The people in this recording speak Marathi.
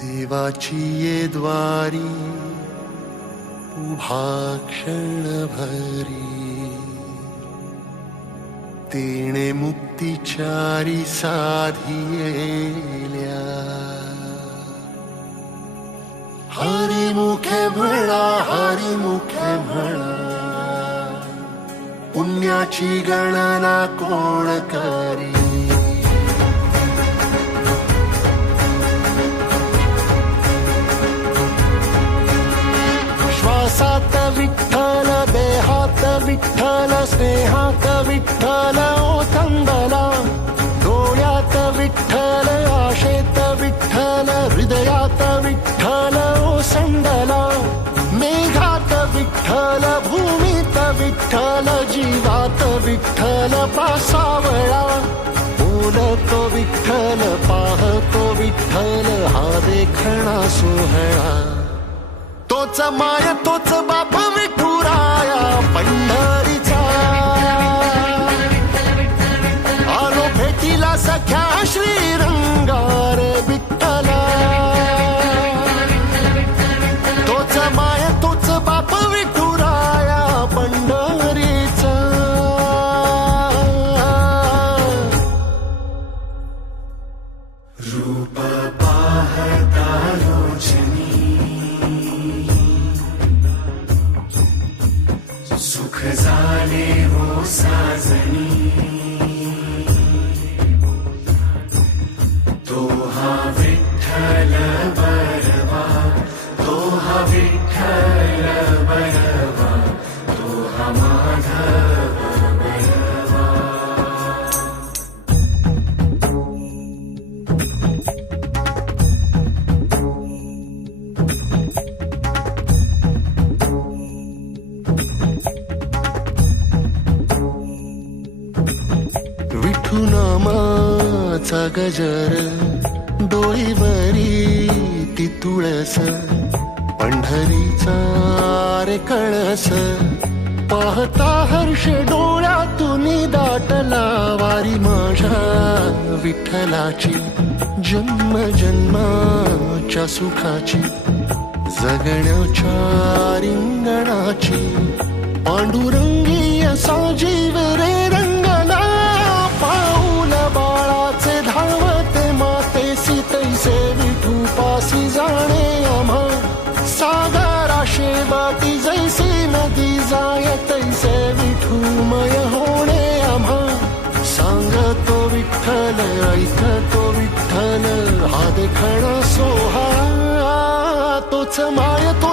देवाची ये द्वारी उभा क्षणभरी तेणे मुक्तिचारी साधियेल्या हरिमुखे म्हणा हरिमुखे म्हणा पुण्याची गणना कोण करी श्वासात विठ्ठल देहात विठ्ठल स्नेहात विठ्ठल ओथंबला डोळ्यात विठ्ठल आशेत विठ्ठल हृदयात विठ्ठल ओसंडला मेघात विठ्ठल भूमीत विठ्ठल जीवात विठ्ठल पासावळा बोलतो विठ्ठल पाहतो विठ्ठल हा देखणा सोहळा तोच माय तोच बाप विठुराया पंढरीचा आलो भेटीला सख्या श्रीरंगार विठ्ठला तोच माय तोच बाप विठुराया पंढरीचा रूप पाहता रोजनी सुख झाले हो साजनी तो हा विठ्ठल बरवा तो हा विठ्ठल बरवा तो हा माधव बरवा विठू नामाचा गजर डोईवरी ती तुळस पंढरीचा रे कळस पाहता हर्ष डोळ्यातून दाटला वारी माझ्या विठ्ठलाची जन्म जन्माच्या सुखाची जगण्याच्या रिंगणाची पांडुरंगी असा जीव रे रंगला पाऊल बाळाचे धावते मातेसी तैसे विठू पासी जाणे आम्हा सागरा शेवाती जैसी नदी जाय तैसे विठूमय होणे आम्हा सांगतो विठ्ठल ऐकतो विठ्ठल हा देखणा सोहळा तोच माय तो